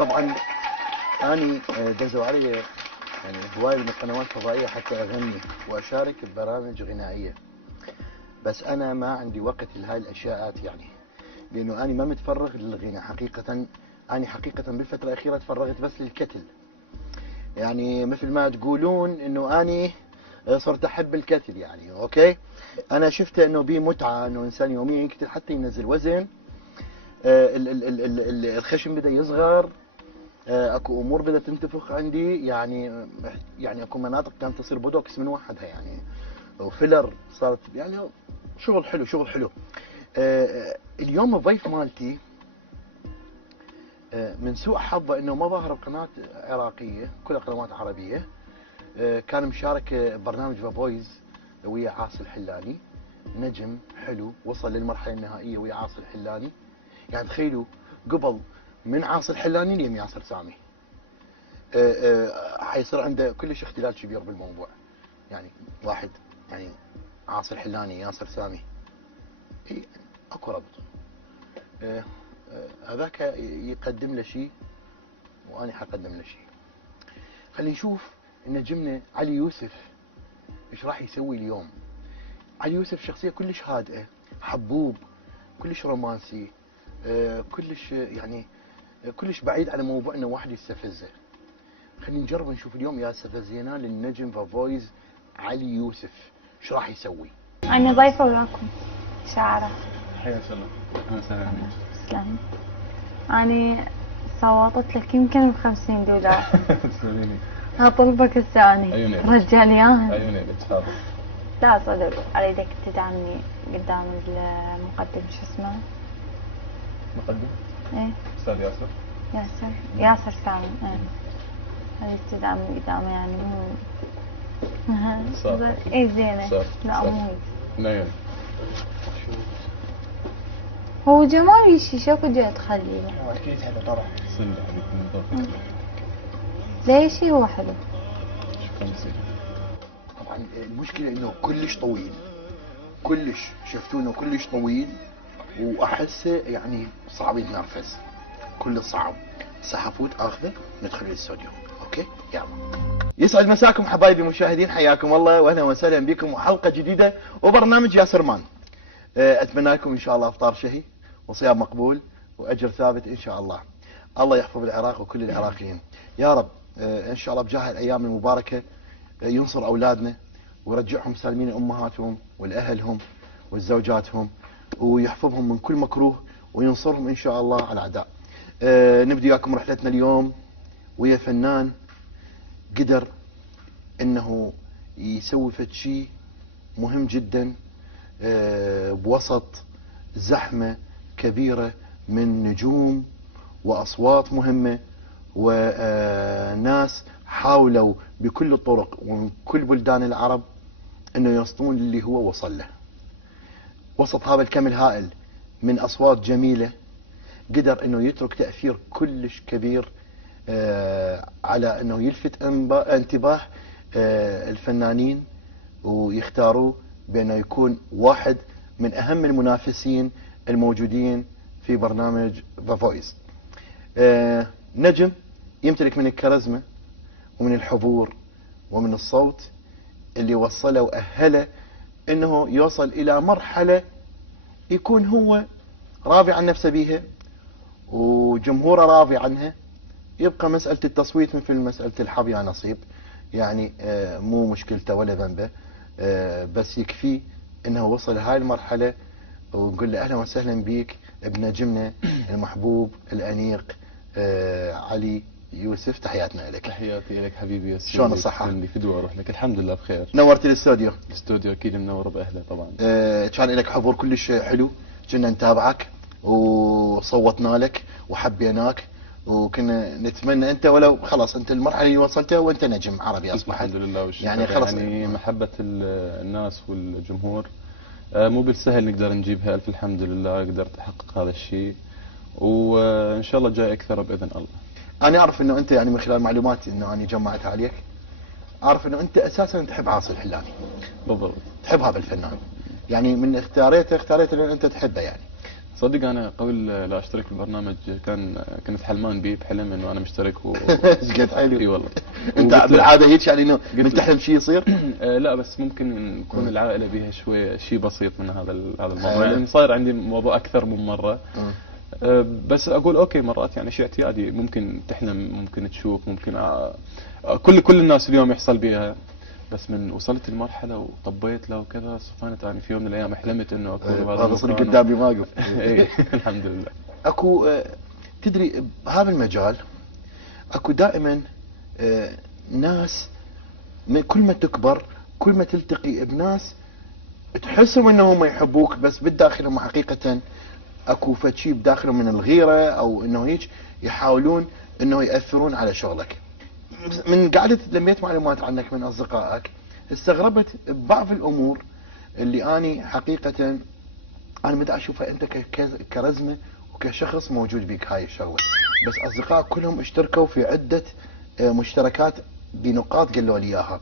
طبعا اني دزوا علي يعني هواي من القنوات الفضائيه حتى اغني واشارك ببرامج غنائيه، بس انا ما عندي وقت لهاي الاشياءات يعني، لانه انا ما متفرغ للغنى حقيقه. انا حقيقه بالفتره الاخيره تفرغت بس للكتل، يعني مثل ما تقولون انه اني صرت احب الكتل يعني. اوكي، انا شفت انه بيه متعه انه انسان يوميا يقتل حتى ينزل وزن. الخشم بدا يصغر، اكو امور بدات تنتفخ عندي يعني اكو مناطق كانت تصير بوتوكس من وحدها يعني، وفيلر صارت يعني. شغل حلو، شغل حلو. اليوم الضيف مالتي من سوء حظه انه ما ظهر بقناه عراقيه، كلها قنوات عربيه. كان مشارك ببرنامج ذا بويز ويا عاصي الحلاني، نجم حلو وصل للمرحله النهائيه ويا عاصي الحلاني. يعني تخيلوا قبل من عاصي الحلاني لين ياسر سامي. حيصير عنده كلش اختلال كبير بالموضوع، يعني واحد يعني عاصي الحلاني ياسر سامي، اي اكو ربط. هذاك يقدم له شيء وانا حقدم له شيء. خلينا نشوف نجمنا علي يوسف ايش راح يسوي اليوم. علي يوسف شخصيه كلش هادئه، حبوب، كلش رومانسي، كلش يعني كلش بعيد على موضوع انه واحد يستفزه. خلينا نجرب نشوف اليوم يا استفزينا للنجم ذا فويس علي يوسف ايش راح يسوي. أنا ضيفة وياكم شاعرة. حياك الله. اهلا وسهلا بك. تسلم. أنا صوتت لك يمكن ب$50. تسلميني. أطلبك الثاني. عيوني. رجال ياهن. عيوني لك تفضل. لا صدق اريدك تدعمني قدام المقدم شو اسمه؟ مقدم؟ ايه استاذ ياسر. ياسر سامي. ايه اريد تدعمني قدامه يعني مو صار. ايه زينه. صار. لا مو من عيوني. هو جمال يشي اكو جهه تخلي له. اكيد هذا طبعا. سلم حبيبي من ذوقك. ليش هو حلو؟ شكرا جزيلا. طبعا المشكله انه كلش طويل، كلش شفتونه كلش طويل، واحسه يعني صعب يتنفس، كل صعب. سحفوت اخذه ندخل الاستوديو. اوكي يلا. يسعد مساكم حبايبي المشاهدين، حياكم الله واهلا وسهلا بكم وحلقه جديده وبرنامج ياسر مان. اتمنى لكم ان شاء الله افطار شهي وصيام مقبول واجر ثابت ان شاء الله. الله يحفظ العراق وكل العراقيين يا رب. ان شاء الله بجاه الايام المباركه ينصر اولادنا ويرجعهم سالمين لامهاتهم ولاهلهم وزوجاتهم، ويحفظهم من كل مكروه وينصرهم ان شاء الله على الاعداء. نبدي وياكم رحلتنا اليوم ويا فنان قدر انه يسوي فد شيء مهم جدا بوسط زحمه كبيره من نجوم واصوات مهمه وناس حاولوا بكل الطرق ومن كل بلدان العرب انه يوصلون اللي هو وصل له. وسط هذا الكم الهائل من اصوات جميله قدر انه يترك تاثير كلش كبير على انه يلفت انتباه الفنانين ويختاروه بانه يكون واحد من اهم المنافسين الموجودين في برنامج ذا فويس. نجم يمتلك من الكاريزما ومن الحضور ومن الصوت اللي وصله واهله انه يوصل الى مرحله يكون هو راضي عن نفسه بيها وجمهوره راضي عنها. يبقى مساله التصويت مثل مساله الحظ يا نصيب، يعني مو مشكلته ولا ذنبه، بس يكفي انه وصل لهاي المرحله. ونقول له اهلا وسهلا بيك بنجمنا المحبوب الانيق علي يوسف. تحياتنا لك. تحياتي لك حبيبي ياسر. شلون الصحة؟ اللي فدوى اروح لك. الحمد لله بخير. نورت الاستوديو. الاستوديو اكيد منور باهله طبعا. كان لك حضور كلش حلو، كنا نتابعك وصوتنا لك وحبيناك، وكنا نتمنى انت ولو خلاص انت المرحله اللي وصلتها وانت نجم عربي اصبحت. الحمد لله والشكر. يعني خلاص يعني محبه الناس والجمهور مو بالسهل نقدر نجيبها. الف الحمد لله قدرت احقق هذا الشيء، وان شاء الله جاي اكثر باذن الله. انا اعرف انه انت يعني من خلال معلوماتي انه انا جمعتها عليك، اعرف انه انت اساسا تحب عاصي الحلاني. بالضبط. تحب هذا الفنان، يعني من اختاريته لان انت تحبه يعني. صدق انا قبل لا اشترك بالبرنامج كنت حلمان بيه بحلم انه انا مشترك ايش قد حلو. اي والله. انت بالعاده هيك يعني انه من تحلم شيء يصير؟ لا بس ممكن نكون العائله بيها شوي شيء بسيط من هذا الموضوع، يعني صاير عندي موضوع اكثر من مره. بس اقول اوكي مرات يعني شيء اعتيادي، ممكن تحلم، ممكن تشوف، ممكن كل الناس اليوم يحصل بيها. بس من وصلت لمرحله وطبيت له وكذا، صفنت يعني في يوم من الايام حلمت انه اكون بهذا هذا صدق قدامي واقف. اي الحمد لله. اكو تدري بهذا المجال اكو دائما ناس كل ما تكبر كل ما تلتقي بناس تحسهم انهم يحبوك، بس بالداخل هم حقيقه اكو فشي بداخلهم من الغيره او انه هيك يحاولون انه ياثرون على شغلك. من قعدة لميت معلومات عنك من اصدقائك استغربت بعض الامور اللي اني حقيقة انا مدى اشوفها انت كرزمة وكشخص موجود بيك هاي الشغلة، بس اصدقائك كلهم اشتركوا في عدة مشتركات بنقاط قالوا لي اياها.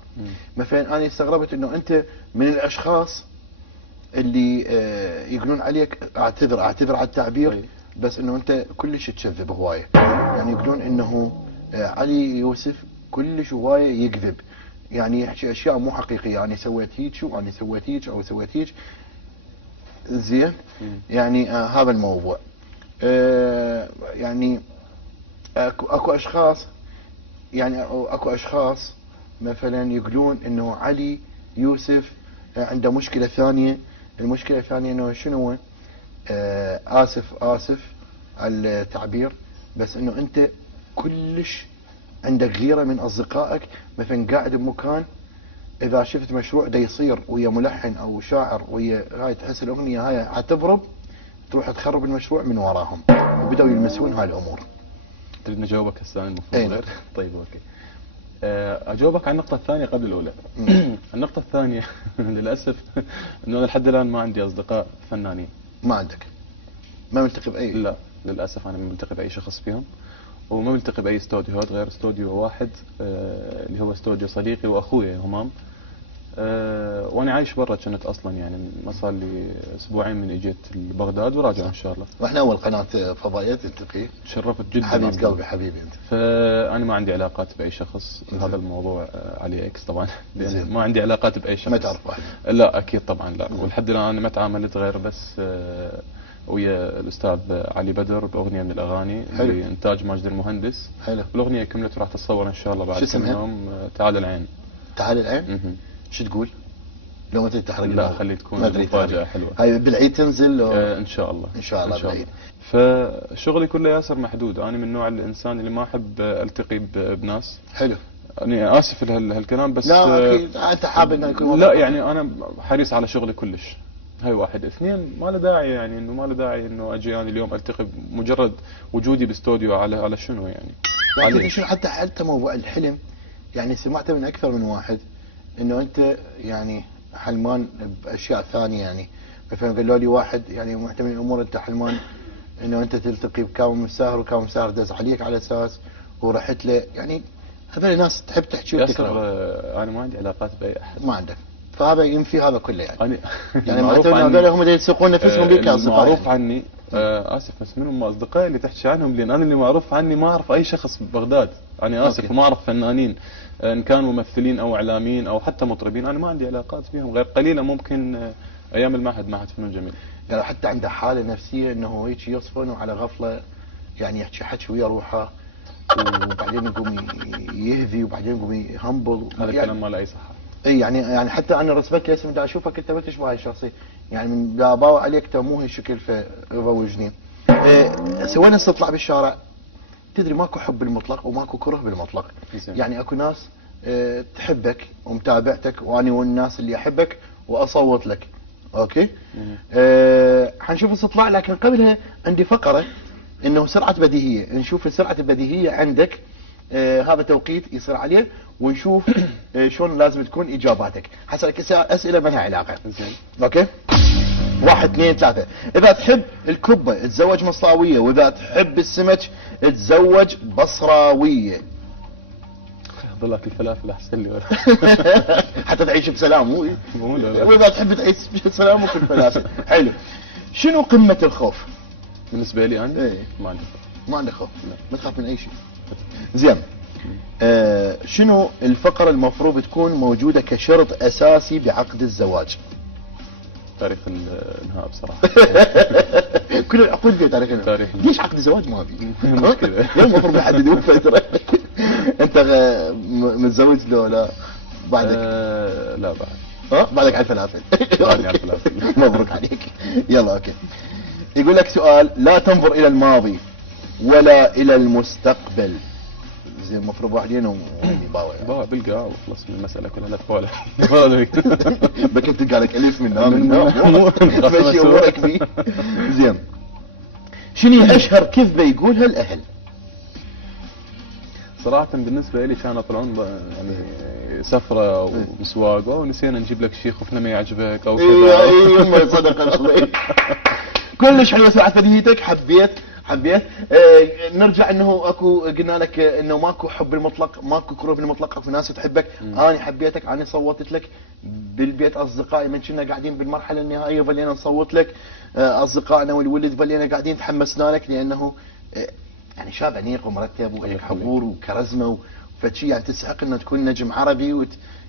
مثلا انا استغربت انه انت من الاشخاص اللي يقولون عليك اعتذر على التعبير، بس انه انت كلش تكذب هواية. يعني يقولون انه علي يوسف كلش هواية يكذب، يعني يحكي اشياء مو حقيقية، يعني سويت هيك وانا سويت هيك او سويت هيك. زين يعني هذا الموضوع. يعني اكو اشخاص يعني اكو اشخاص مثلا يقولون انه علي يوسف عنده مشكلة ثانية. المشكلة الثانية انه شنو؟ اسف على التعبير، بس انه انت كلش عندك غيرة من اصدقائك. مثلا قاعد بمكان اذا شفت مشروع دا يصير ويا ملحن او شاعر ويا هاي تحس الاغنية هاي حتضرب، تروح تخرب المشروع من وراهم وبدأوا يلمسون هاي الامور. تريد نجاوبك هسه المفروض غير؟ طيب اوكي. اجاوبك على النقطة الثانية قبل الاولى. النقطة الثانية للاسف انه انا لحد الان ما عندي اصدقاء فنانين. ما عندك؟ ما ملتقي باي؟ لا للاسف انا ما ملتقي باي شخص فيهم، وما ملتقي باي استوديوهات غير استوديو واحد اللي هو استوديو صديقي واخوي همام. وانا عايش برا كنت اصلا، يعني ما صار لي اسبوعين من اجيت لبغداد وراجع ان شاء الله. واحنا اول قناه فضائيه تلتقي. تشرفت جدا حبيب قلبي حبيبي انت. فانا ما عندي علاقات باي شخص. هذا الموضوع علي اكس طبعا، لان ما عندي علاقات باي شخص. ما تعرف واحد؟ لا اكيد طبعا لا. ولحد الان انا ما تعاملت غير بس ويا الاستاذ علي بدر باغنيه من الاغاني اللي انتاج ماجد المهندس. حلو. الاغنيه كملت وراح تتصور ان شاء الله بعد كم يوم. تعال العين. تعال العين. شو تقول؟ لو انت تحرق؟ لا خلي تكون مفاجأة حلوة. هاي بالعيد تنزل ان شاء الله. ان شاء الله بالعيد. فشغلي كله ياسر محدود. انا من نوع الانسان اللي ما احب التقي بناس. حلو. انا اسف لهالكلام بس لا اكيد انت حابب انه يكون لا يعني انا حريص على شغلي كلش. هاي واحد. اثنين ما له داعي، يعني انه ما له داعي انه اجي انا اليوم التقي مجرد وجودي باستوديو على شنو يعني. على شنو؟ حتى موضوع الحلم يعني سمعته من اكثر من واحد انه انت يعني حلمان باشياء ثانيه. يعني مثلا قالوا لي واحد يعني محتمل الامور انت حلمان انه انت تلتقي بكاظم الساهر وكاظم الساهر دز عليك على اساس ورحت له. يعني هذول ناس تحب تحكي وتكره. انا ما عندي علاقات باي احد. ما عندك. فهذا ينفي هذا كله يعني. يعني معروف عني هذول هم اللي يسوقون نفسهم بك كاصدقاء. معروف عني اسف بس منهم اصدقائي اللي تحكي عنهم، لان انا اللي معروف عني ما اعرف اي شخص ببغداد. انا اسف وما اعرف فنانين ان كانوا ممثلين او اعلاميين او حتى مطربين. انا ما عندي علاقات فيهم غير قليله، ممكن ايام المعهد معهد فنون جميل. يعني حتى عنده حاله نفسيه انه هيك يصفن وعلى غفله يعني يحكي حكي ويا روحه وبعدين يقوم يهذي وبعدين يقوم يهمبل. هذا الكلام ما له اي صحه. اي يعني حتى انا رسمت لي اسم دا اشوفك انت ما تشبه هاي الشخصيه، يعني من دا باوع عليك مو هالشكل فروجني. سوينا استطلاع بالشارع. تدري ماكو حب بالمطلق وماكو كره بالمطلق. يعني اكو ناس تحبك ومتابعتك، واني والناس اللي احبك واصوت لك. اوكي. حنشوف استطلاع، لكن قبلها عندي فقره انه سرعه بديهيه. نشوف سرعه البديهيه عندك. هذا توقيت يصير عليه ونشوف شلون لازم تكون اجاباتك. حسألك اسئله ما لها علاقه. اوكي. 1 2 3. اذا تحب الكبه تزوج مصراويه، واذا تحب السمك تزوج بصراويه. ضلك الفلافل احسن لي حتى تعيش بسلام. مو واذا تحب تعيش بسلام وكل فلافل. حلو. شنو قمه الخوف؟ بالنسبه لي انا إيه. ما عندي. ما عندك خوف، ما تخاف من اي شيء. زين، شنو الفقرة المفروض تكون موجودة كشرط اساسي بعقد الزواج؟ تاريخ الانهاء بصراحه. كل العقود فيها تاريخ تاريخ. ليش عقد الزواج ما في؟ مشكلة. المفروض يحددون فترة. انت متزوج لو لا بعدك؟ لا بعد. بعدك على الفلافل. بعدني على الفلافل. مبروك عليك. يلا اوكي. يقول لك سؤال: لا تنظر الى الماضي ولا الى المستقبل. زين، المفروض واحد ينوم يباوع بلقى وخلص من المساله كلها لا تبالغ. بك انت قالك الف من ماشي امورك فيه. زين، شنو اشهر كذبه يقولها الاهل؟ صراحه بالنسبه لي كانوا يطلعون يعني سفره ومسواقه ونسينا نجيب لك شيء خفنا ما يعجبك او كذا. اي يما صدق الله. كلش حلوه سمعت فديتك، حبيت. نرجع انه اكو قلنا لك انه ماكو حب المطلق، ماكو كره بالمطلق، اكو ناس تحبك. انا حبيتك، انا صوتت لك بالبيت. اصدقائي من كنا قاعدين بالمرحله النهائيه ظلينا نصوت لك. اصدقائنا والولد ظلينا قاعدين تحمسنا لك، لانه يعني شاب انيق ومرتب وهيك حضور وكاريزما وفشي، يعني تستحق انه تكون نجم عربي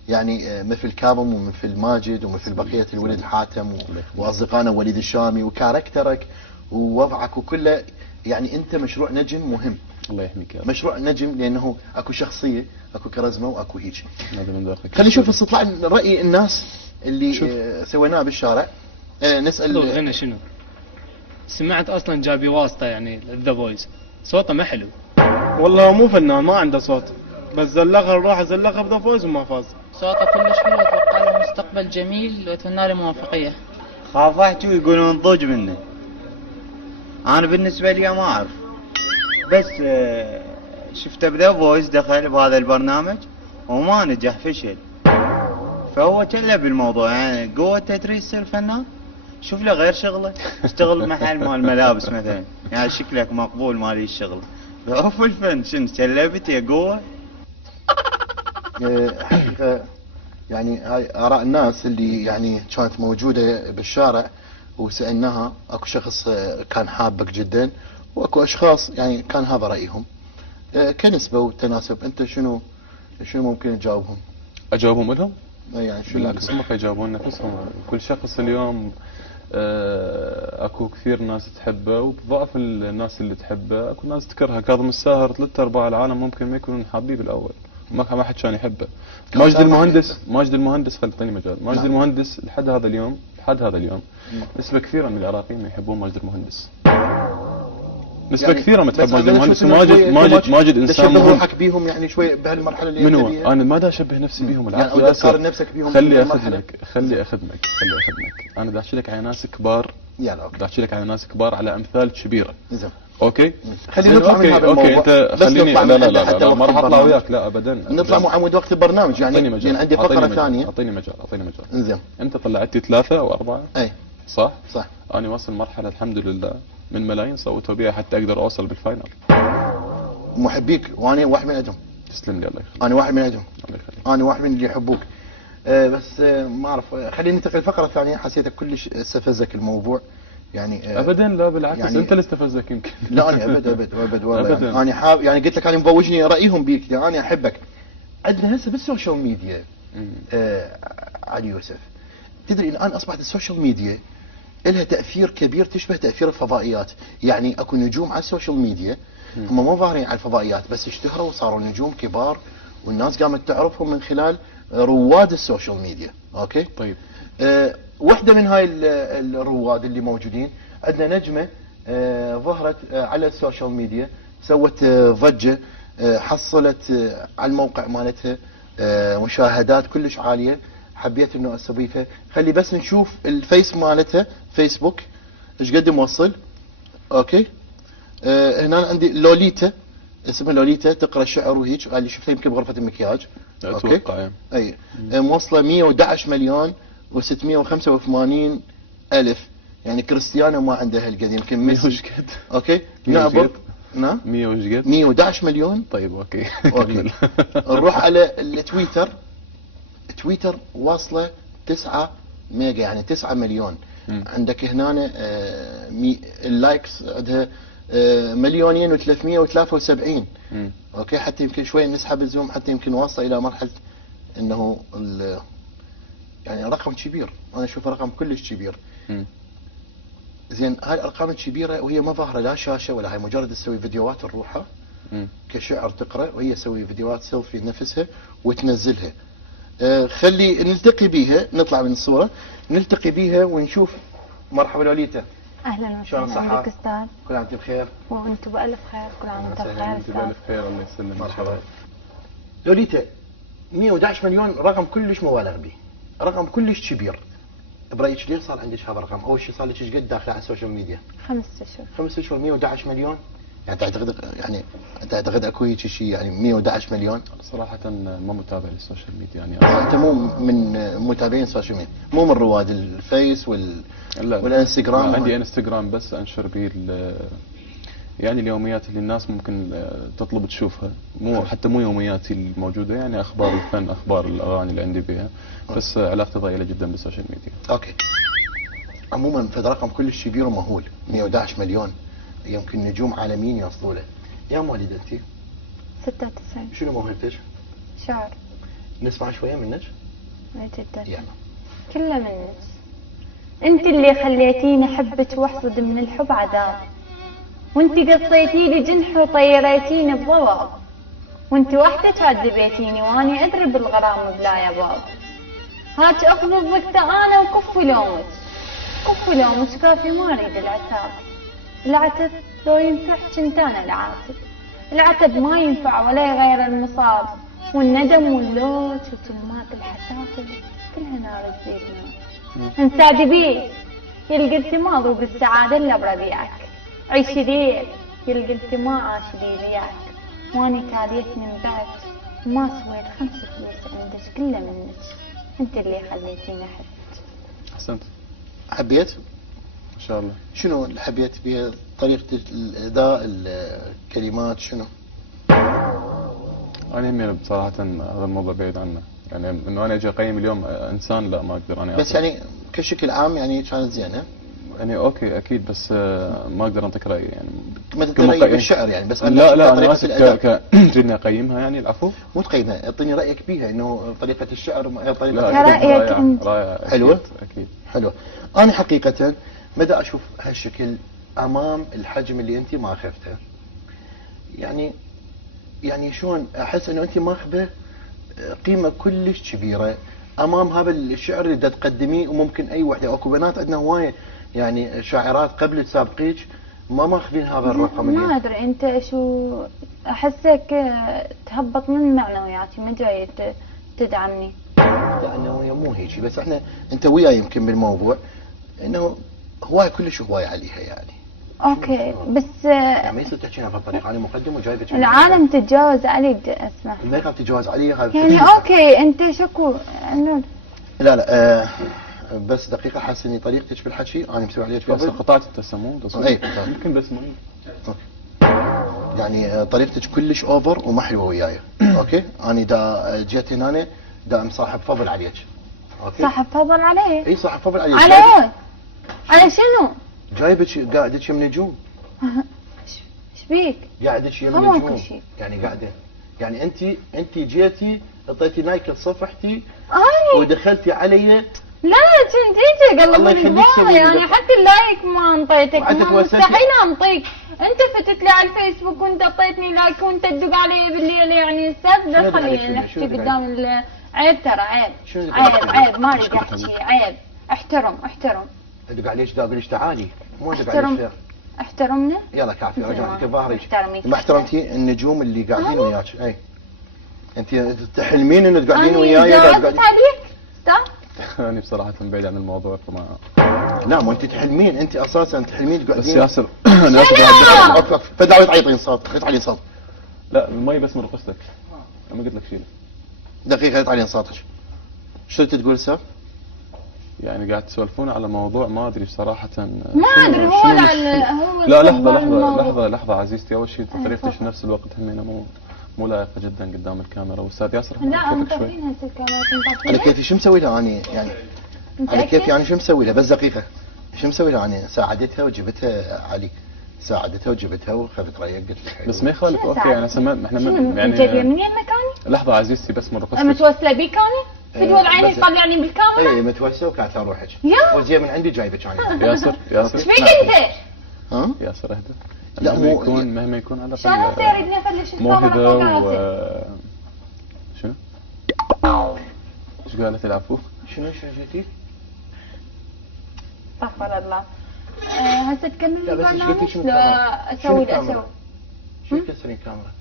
يعني مثل كاظم ومثل ماجد ومثل بقيه الولد حاتم واصدقائنا وليد الشامي، وكاركترك ووضعك وكله. يعني انت مشروع نجم مهم. الله يحميك يا رب. مشروع نجم لانه اكو شخصيه، اكو كاريزما، واكو هيك. هذا من داخلك. خلينا نشوف استطلاع راي الناس اللي سويناه بالشارع. نسال الغنى شنو؟ سمعت اصلا جابي واسطه يعني ذا فويس، صوته ما حلو. والله مو فنان، ما عنده صوت، بس زلقها راح زلقها بذا فويس وما فاز. صوته كلش حلو، اتوقع له مستقبل جميل واتمنى له موفقيه. خاف احكي ويقولون ضوج منه. انا بالنسبه لي ما اعرف، بس شفته بذا فويس دخل بهذا البرنامج وما نجح، فشل. فهو كله بالموضوع، يعني قوته تريد تصير فنان، شوف له غير شغله، اشتغل محل مال ملابس مثلا، يعني شكلك مقبول مالي الشغل. هو في الفن شنو سلبتي قوه؟ حقيقة يعني هاي آراء الناس اللي يعني كانت موجودة بالشارع وسألناها. اكو شخص كان حابك جدا، واكو اشخاص يعني كان هذا رأيهم. كنسبة وتناسب، انت شنو ممكن تجاوبهم؟ اجاوبهم لهم؟ يعني شو بالعكس هم يجاوبون نفسهم. كل شخص اليوم اكو كثير ناس تحبه، وبضعف الناس اللي تحبه اكو ناس تكرهه. كاظم الساهر 3/4 العالم ممكن ما يكونون حابيه بالاول، ما حد كان يحبه. ماجد المهندس خلطني مجال. ماجد المهندس لحد هذا اليوم نسبة كثيرة من العراقيين ما يحبون ماجد المهندس. نسبة يعني كثيرة ما تحب ماجد المهندس. ماجد انسان تشبه روحك بيهم يعني شوي بهالمرحلة اللي من هو؟ انا ما دا اشبه نفسي بيهم، يعني او تقارن نفسك بيهم. خلي اخدمك. انا دا احكي لك على ناس كبار. يلا اوكي. دا احكي لك على ناس كبار على امثال كبيرة. زين اوكي. خلينا نطلع من هذا الموضوع. انت خليني لا ما راح اطلع وياك، لا ابدا. نطلع معمد وقت البرنامج يعني عندي فقرة ثانية. اعطيني مجال. زين انت طلعتي 3 أو 4. اي صح. انا واصل مرحلة الحمد لله من ملايين صوتوا بيها حتى اقدر اوصل بالفاينل. محبيك وانا واحد من عندهم. تسلم لي الله يخليك. انا واحد من عندهم. الله يخليك. انا واحد من اللي يحبوك. بس ما اعرف، خلينا ننتقل للفقرة الثانية. حسيتك كلش استفزك الموضوع يعني. ابدا لا بالعكس يعني انت اللي استفزك يمكن. لا انا ابد والله يعني انا حاب يعني قلت لك انا مبوجني رايهم بيك، يعني انا احبك. عندنا هسه بالسوشيال ميديا علي يوسف، تدري الان اصبحت السوشيال ميديا لها تاثير كبير تشبه تاثير الفضائيات. يعني اكو نجوم على السوشيال ميديا هم مو ظاهرين على الفضائيات، بس اشتهروا وصاروا نجوم كبار، والناس قامت تعرفهم من خلال رواد السوشيال ميديا. اوكي طيب. واحدة من هاي الرواد اللي موجودين، عندنا نجمة ظهرت على السوشيال ميديا، سوت ضجة، حصلت على الموقع مالتها مشاهدات كلش عالية. حبيت انه استضيفها. خلي بس نشوف الفيس مالتها، فيسبوك ايش قد موصل. اوكي هنا عندي لوليتا، اسمها لوليتا، تقرا شعر وهيك. قال لي شفتها يمكن بغرفة المكياج. اتوقع اي موصله 111 مليون و685 الف. يعني كريستيانو ما عنده هالقد، يمكن ميسي. 100 وش قد؟ اوكي نعم 100 وش قد؟ 111 مليون. طيب اوكي. نروح على التويتر. تويتر واصله 9 ميجا، يعني 9 مليون. عندك هنا اللايكس عندها 2,373,000. اوكي، حتى يمكن شويه نسحب الزوم حتى يمكن واصله الى مرحله انه يعني رقم كبير، انا اشوفه رقم كلش كبير. زين، هاي الارقام الكبيره وهي ما ظاهره لا شاشه ولا، هاي مجرد تسوي فيديوهات لروحها كشعر تقرا، وهي تسوي فيديوهات سيلفي نفسها وتنزلها. خلي نلتقي بيها، نطلع من الصوره نلتقي بيها ونشوف. مرحبا لوليتا. اهلا شلون وسهلا صحة؟ بك استاذ. كل عام وانت بخير. وانتم بالف خير، كل عام وانت بخير انت استاذ. بألف خير، الله يسلمك. مرحبا لوليتا. 111 مليون رقم كلش مبالغ به، رقم كلش كبير. برايك ليه صار عندك هذا الرقم؟ اول شيء صار لك ايش قد داخله على السوشيال ميديا؟ 5 اشهر. 5 اشهر 111 مليون؟ يعني تعتقد اكو هيك شيء يعني 111 مليون؟ صراحة ما متابع للسوشيال ميديا يعني. انت مو من متابعين السوشيال ميديا، مو من رواد الفيس لا، والانستغرام؟ عندي انستغرام بس انشر به يعني اليوميات اللي الناس ممكن تطلب تشوفها، حتى مو يومياتي الموجودة، يعني اخبار الفن، اخبار الاغاني اللي عندي بها، بس علاقتي ضئيلة جدا بالسوشيال ميديا. اوكي. عموما فهذا رقم كلش كبير ومهول، 111 مليون، يمكن نجوم عالميين يوصلوا له. يا والدة انت 96. شنو موهبتك؟ شعر. نسمع شوية منك؟ جدا. يلا. كله منك. انت اللي خليتيني احبك واحصد من الحب عذاب، وانت قصيتي لي جنح وطيريتيني بضباب، وانت وحدك عذبيتيني واني ادري بالغرام بلا يباب. هاك اخذ الضكتة انا وكف لومك، كف لومك كافي، ما اريد العتاب. العتب لو ينفع كنت انا العاتب، العتب ما ينفع ولا يغير المصاب، والندم واللوج وكلمات الحسافل كلها نار تزيدنا. انسادي بيك يلقى التماض وبالسعادة الا بربيعك، عيش ليل يلقى التما عاش لي رياك، واني تاليت من بعد وما سويت 5 فلوس عندك كله منك، انت اللي خليتيني احبك. احسنت. حبيت؟ ان شاء الله. شنو اللي حبيت بها؟ طريقة الاداء، الكلمات، شنو؟ انا يهمني بصراحة هذا الموضوع بعيد عنه، يعني انه انا اجي اقيم اليوم انسان، لا ما اقدر انا. بس يعني كشكل عام يعني كانت زينة؟ يعني اوكي اكيد، بس ما اقدر انطيك رايي يعني. ما تقدر بالشعر يعني، بس لا انا طريقة الاداء. تريدني اقيمها يعني؟ العفو. مو تقيمها، اعطيني رايك بيها، انه طريقة الشعر طريقة لا رأيك أنت. رائع. حلوة؟ اكيد. حلو. انا حقيقة بدأ اشوف هالشكل امام الحجم اللي انت ماخذته. يعني شلون احس انه انت ماخذه قيمة كلش كبيرة امام هذا الشعر اللي دا تقدميه، وممكن اي وحده، اكو بنات عندنا هواية يعني شاعرات قبل تسابقيك ما ماخذين هذا الرقم. ما ادري انت شو احسك تهبط من معنوياتي، ما جاي تدعمني. لانه مو هيك، بس انت وياي يمكن بالموضوع انه هواية كلش هواية عليها يعني. اوكي بس يعني ما يصير تحكينا بهالطريقة، انا مقدم وجايبك. العالم تتجاوز علي، بدي اسمع. ما يخاف تتجاوز علي هذا يعني اوكي انت شكو انه لا بس دقيقة، حاسس اني طريقتك بالحكي انا مسوي عليك فضل. قطعت التسمم اي يمكن بس مي. يعني طريقتك كلش اوفر وما حلوه وياي. اوكي، انا دا جيت هنا دا مصاحب فضل عليك. اوكي، صاحب فضل علي. اي صاحب فضل عليك. على ايه؟ على شنو؟ جايبك قاعدك يم نجوم. ايش بيك؟ قاعدك يم مو نجوم كل شيء. يعني قاعده، يعني انت جيتي اعطيتي نايك صفحتي اني ودخلتي علي. لا كنت انت الله قلب يخليك الجوال سوي يعني، كذا. حتى اللايك ما انطيتك، وعندك ما وسيلة. مستحيل انطيك. انت فتت لي على الفيسبوك وانت اعطيتني لايك وانت تدق علي بالليل، يعني استاذ شنو لا دق عليك؟ خلينا نحكي شنو دق قدام عيب، ترى عيب. شنو دق عليك؟ عيب ما اريد احكي، عيب. احترم ادق عليك دا اقول لك تعالي، مو ادق احترم. عليك. احترمني. يلا كافي، رجعت ظهري. احترميك. ما احترمتي النجوم اللي قاعدين وياك. اي انت تحلمين انه تقعدين وياي انا قاعدين. جاوبت عليك استاذ. انا بصراحة بعيد عن الموضوع فما. لا مو انت تحلمين، انت اساسا تحلمين تقعدين. بس ياسر فدعوا تعيطين صوت، خذ علي صوت. لا المي بس من رقصتك، ما قلت لك شيء. دقيقة خذ علي صوتك. شو تقول هسه؟ يعني قاعد تسولفون على موضوع ما ادري بصراحة. ما ادري هو هو لا الموضوع. لحظة عزيزتي، اول شيء طريقتك في نفس الوقت همينة مو لائقة جدا قدام الكاميرا، واستاذ ياسر لا نشوفك شوي. مطفين هسه الكاميرا. على كيفي شو مسوي لها اني يعني؟ على كيفي يعني شو مسوي لها؟ بس دقيقة شو مسوي له يعني؟ ساعدتها وجبتها علي، ساعدتها وجبتها وخذت رايك قلت لك بس ما يخالف شنو اوكي، انا سمعت احنا شنو يعني جايبه منين مكاني؟ لحظه عزيزتي بس مره بس متوسله بيك انا؟ تدول عيني بس- تطلعني بالكاميرا؟ اي متوسه وكانت روحك يا. وزيه من عندي جايبك انا. ياسر ايش فيك انت؟ ها؟ ياسر اهدى. لا، مهما مو- يكون مهما يكون على شلون الأقل هسه يريد نفلش الكاميرا موهبه فوق و راسي؟ شنو؟ ايش قالت العفو؟ شنو جيتي؟ استغفر الله. هسه تكمل لا، بس إيش قلتي؟ البرنامج شنو لو الكاميرا؟ اسوي شنو اللي الكاميرا؟ اسوي؟ شو تكسرين الكاميرا؟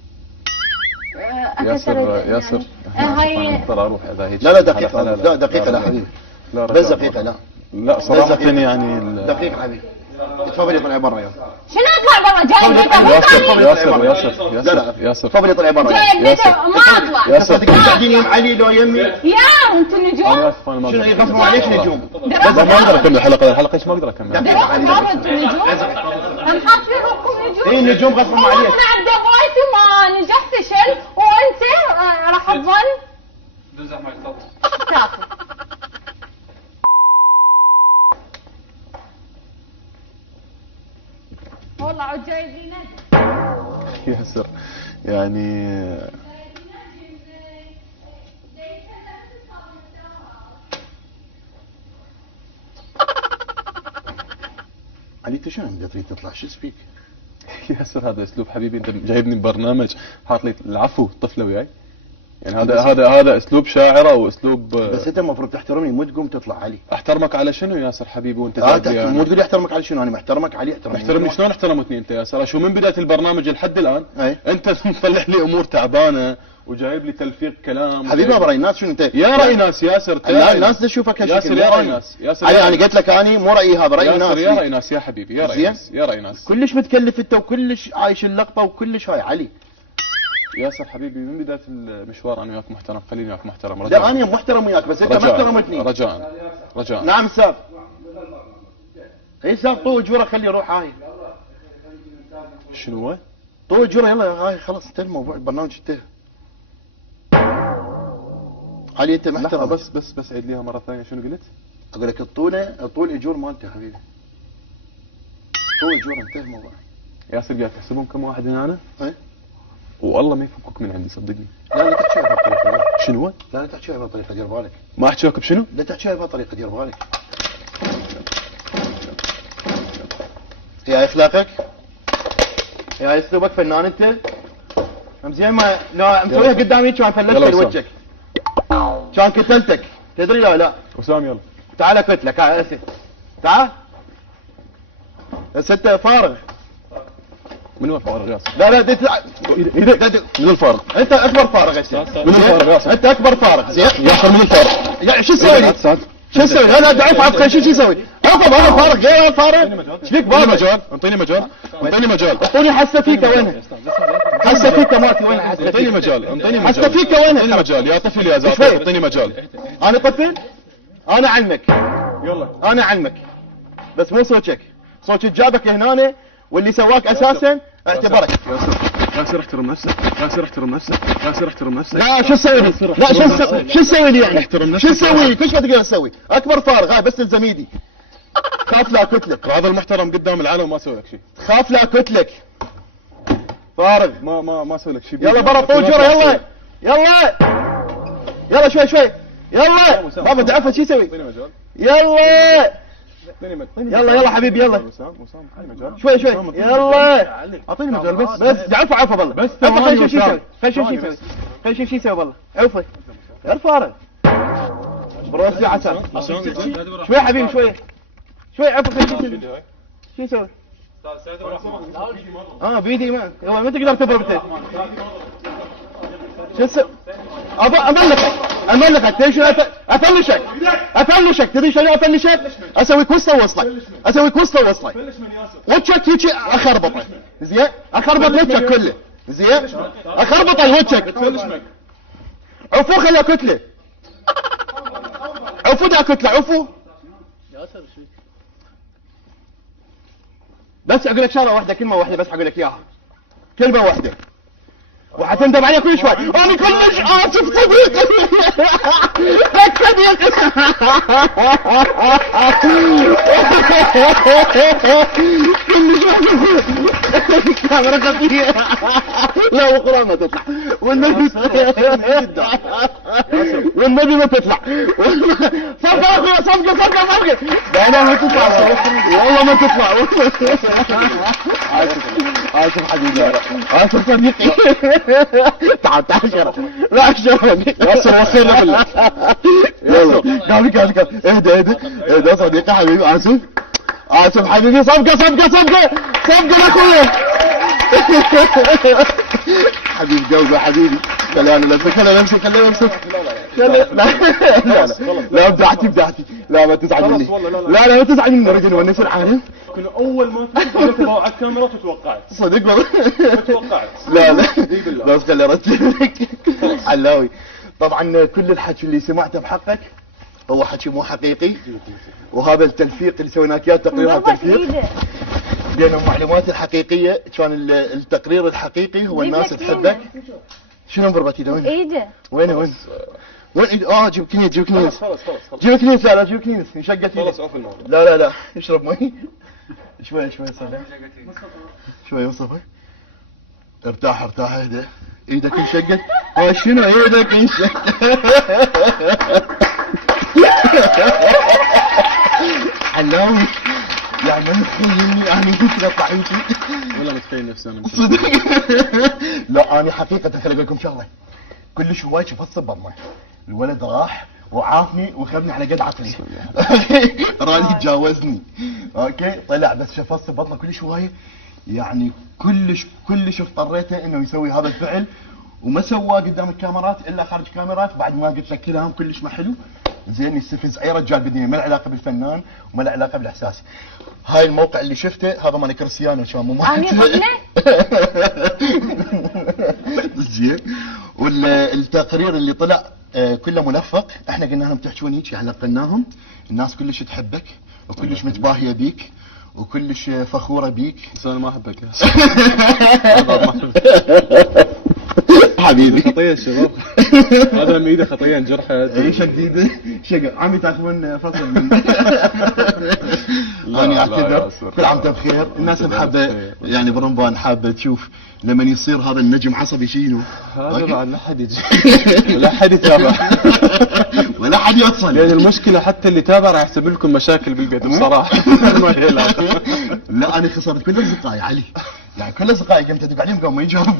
ياسر هاي اضطر اروح اذا هيك لا لا دقيقة، لا دقيقة لا حبيبي، لا بس دقيقة لا لا صراحه دقيقة. يعني دقيقة حبيبي، تفضلي طلعي برا يلا. شنو اطلع برا جاي بيته مو ياسر ثاني؟ ياسر لا لا ياسر تفضلي طلعي برا جاي يلا. بيته ما اطلع. ياسر تقعدين قاعدين يم علي لو يمي. يا انتم انا نجوم؟ اسف انا ما شنو أقدر يغصبون عليك نجوم؟ لا ما اقدر اكمل الحلقه ايش ما اقدر اكمل دقيقة علي. دراسة انتم نجوم؟ هم حاطين روحكم نجوم؟ اي النجوم غصبهم والله عليك. من عبد فويس وما نجحت شل وانت راح تظن كافي. والله عاد جايبينه. ياسر يعني علي انت شنو تريد تطلع شو اسمك؟ ياسر هذا اسلوب حبيبي، انت جايبني ببرنامج حاط لي العفو طفله وياي، يعني هذا اسلوب شاعره واسلوب بس انت المفروض تحترمني مو تقوم تطلع علي. احترمك على شنو ياسر حبيبي وانت جايب لي مو أنا؟ تقول لي احترمك علي شنو؟ انا محترمك علي احترمني. احترمني شلون احترمتني انت يا ياسر؟ شو من بدايه البرنامج لحد الان أي. انت مطلع لي امور تعبانه وجايب لي تلفيق كلام حبيبي ما براي الناس شنو انت؟ يا راي ناس ياسر لا الناس تشوفك هالشكل. ياسر يا راي ناس ياسر علي يا انا قلت لك اني مو رايي هذا راي ياسر الناس. يا راي ناس يا حبيبي يا راي زين؟ ناس يا راي ناس كلش متكلف انت وكلش عايش اللقطه وكلش هاي علي. ياسر حبيبي من بدايه المشوار انا وياك محترم، خليني وياك محترم لا رجاء انا محترم وياك بس انت ما رجاء احترمتني. رجاء نعم استاذ. اي استاذ طول اجوره خليه يروح هاي. شنو هو؟ طول اجوره يلا هاي خلاص انتهى الموضوع البرنامج انتهى. علي انت لحظه محترم بس عيد ليها مره ثانيه شنو قلت؟ اقول لك طول اجور مالته حبيبي. طول اجور انتهى الموضوع. ياسر قاعد تحسبون كم واحد هنا انا؟ اي والله ما يفكك من عندي صدقني. لا تحكي بهالطريقه. شنو هو؟ لا تحكي بهالطريقه دير بالك. ما احكي وياك بشنو؟ لا تحكي بهالطريقه دير بالك. هي اخلاقك؟ هي اسلوبك فنان انت؟ زين ما لا مسويها قدامي كان فلشت يلا وجهك. كان قتلتك تدري لا وسام يلا تعال قتلك يا اسد تعال بس انت فارغ. من وين فارغ ياسر؟ لا لا من الفارغ؟ انت اكبر فارغ انت. من الفارغ ياسر؟ انت اكبر فارغ زين. ياسر من الفارغ؟ يا شو تسوي لي؟ شو تسوي؟ انا ضعيف عفقا شو يسوي؟ عفوا انا فارغ غير انا فارغ. ايش فيك اعطيني بابا؟ مجال اعطيني مجال اعطيني مجال اعطوني حسه فيك وينها؟ حسه فيك مالتي وين حسه اعطيني فيك؟ مجال اعطيني حسه مجال فيك وينها؟ اعطيني مجال يا طفل يا زاطر شوي. اعطيني مجال انا طفل؟ انا علمك يلا انا علمك بس مو صوتك. صوتك جابك هنا واللي سواك اساسا اعتبرك. ياسر احترم نفسك ياسر احترم نفسك ياسر احترم نفسك لا شو تسوي لي؟ لا شو تسوي لي يعني؟ احترم نفسك. شو تسوي لي؟ كل شوي تقدر تسوي؟ اكبر فارغ هاي بس تلزم ايدي. خاف لا كتلك. هذا المحترم قدام العالم وما اسوي لك شيء خاف لا كتلك. فارغ. ما اسوي لك شيء يلا برا طول جرة يلا يلا يلا شوي يلا بابا تعرف شو يسوي؟ اعطيني مجال يلا اعطيني مجال يلا حبيبي يلا وسام اعطيني مجال شوي يلا اعطيني مجال بس عفوا بالله بس عفوا ثواني خلينا نشوف شو وسام. يسوي خلينا نشوف شو يسوي خلينا نشوف شو يسوي بالله عفوا يا فارغ بروسي عسل شوي حبيبي شوي عفوا خلينا نشوف شو يسوي بيدي ما يلا ما تقدر تضرب انت شو تسوي؟ املكك تدري شنو افلشك تدري شنو افلشك؟ اسويك وصله وصله وجهك هيك اخربطه زين اخربط وجهك كله زين اخربط وجهك عفو خليها كتله عفو دا كتله عفو بس اقول لك شغله واحده كلمه واحده بس اقول لك اياها كلمه واحده وحتندم عليه كل شوي. انا كلش اسف صديقي. لك صديقي. كلش كاميرا خفية. لا وقرا ما تطلع والنبي والنبي ما تطلع. صفقة اخويا صفقة. لا ما تطلع والله ما تطلع. اسف حبيبي اسف صديقي. تعال شرف. لا شرف وصلنا بالله. يلا قابل اهدى صديقي حبيبي اسف حبيبي. صفقة اخويا. حبيب قلبي حبيبي. خلينا نمسك لا بدعتي لا ما تزعل مني. لا ما تزعل مني رجل ونس العالم. كنا اول ما تطلع على الكاميرا وتتوقعت صدق والله ما توقعت. لا بس خلي ارتب لك. علاوي طبعا كل الحكي اللي سمعته بحقك هو حكي مو حقيقي، وهذا التلفيق اللي سويناه اياه تقرير التلفيق بين المعلومات الحقيقيه. كان التقرير الحقيقي هو الناس تحبك. شنو ضربت ايده؟ وين ايده؟ جيب كنيس جيب كنيس. لا جيب كنيس انشقت ايده. خلاص اوف الموضوع. لا اشرب مي. شوي صار شوي مصطفى. ارتاح اهدى. ايدك انشقت. شنو ايدك انشقت؟ علاوي يعني ما تخيلني انا كنت طعيتي ولا متخيل نفسي انا صدق. لا انا حقيقه خلي اقول لكم شغله. كلش هواي شفت بطنه. الولد راح وعافني وخذني على قد عقلي. راني تجاوزني. اوكي طلع بس شفت بطنه كلش هواي يعني كلش اضطريته انه يسوي هذا الفعل، وما سواه قدام الكاميرات الا خارج كاميرات بعد ما قلت لك كلام كلش ما حلو. زين يستفز اي رجال بالدنيا، ما له علاقه بالفنان وما له علاقه بالاحساس. هاي الموقع اللي شفته هذا مال كريستيانو كان مو مالتي. زين والتقرير اللي طلع كله ملفق. احنا قلنا لهم تحكون هيك يعني لقناهم. الناس كلش تحبك وكلش متباهيه بيك وكلش فخوره بيك. بس انا ما احبك يا حبيبي. خطيه الشباب. هذا من ايده خطيه انجرحت. اي شديده عمي تاخذون فصل من. انا اعتذر. كل عام وانتم بخير. الناس حابه يعني برمضان حابه تشوف لما يصير هذا النجم عصبي شنو. هذا بعد لا حد يجي ولا حد يتابع ولا حد يوصل. يعني المشكله حتى اللي تابع راح يسبب لكم مشاكل بالبيت بصراحه. لا انا خسرت كل اصدقائي علي. يعني كل اصدقائي قمت ادق عليهم قاموا يجاوبون.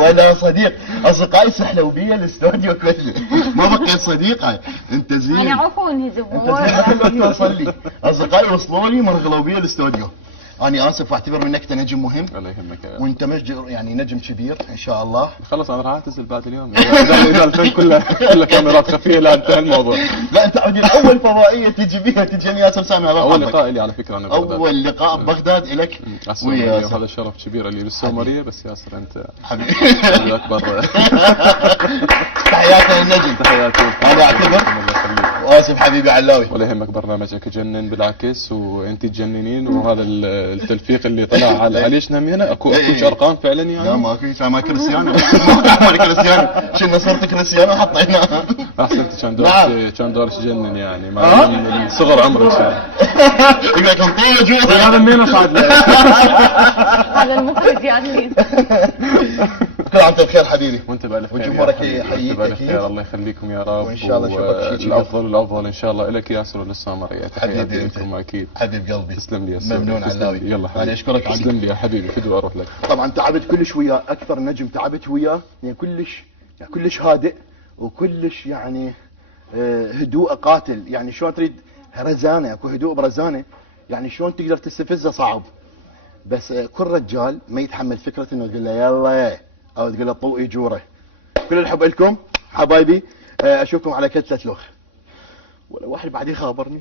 ولا صديق. اصدقائي سحلوا بي الاستوديو كله. ما بقيت صديق. انت زين. انا عفوني زبون. توصل لي. اصدقائي وصلوا لي مرغلوا بي الاستوديو. أنا آسف واعتبر منك أنت نجم مهم. الله يهمك يا وأنت يعني نجم كبير إن شاء الله. خلص أنا راح أعتزل بعد اليوم. إذا الفن كله كاميرات خفية لا انتهى الموضوع. لا أنت عودي أول فضائية تجي بيها تجي أنا ياسر سامي. أول لقاء لي على فكرة أنا بغداد. أول لقاء بغداد إلك. وهذا شرف كبير لي بالسومرية. بس ياسر أنت حبيبي أكبر. تحياتي للنجم. تحياتي. أنا أعتذر وآسف حبيبي علاوي. ولا يهمك برنامجك يجنن بالعكس وأنت تجننين. وهذا التلفيق اللي طلع على ليش نام هنا اكو ارقام فعلا يعني. لا ماكو ما كريستيانو. كريستيانو شلنا صورة كريستيانو حطيناها. احسنت كان دورك جنن يعني من صغر عمرك يعني. يقول لك طول هذا منين صعد لك؟ هذا المخرج يعني. كل عام وانت بخير حبيبي. وانت بالف خير. وجمهورك يحييك اكيد. الله يخليكم يا رب. وان شاء الله نشوفك شيء الافضل ان شاء الله لك ياسر وللسامريه. تحياتي لكم اكيد. حبيب قلبي. تسلم لي يا ممنون علاوي. يلا حبيبي. انا اشكرك. تسلم لي يا حبيبي. فدوى اروح لك. طبعا تعبت كلش وياه. اكثر نجم تعبت وياه يعني كلش هادئ وكلش يعني هدوء قاتل. يعني شلون تريد رزانه اكو هدوء برزانه. يعني شلون تقدر تستفزه صعب. بس كل رجال ما يتحمل فكره انه تقول له يلا او تقول له طوئي جوره. كل الحب لكم حبايبي. اشوفكم على كتله لوخ. ولا واحد بعد يخابرني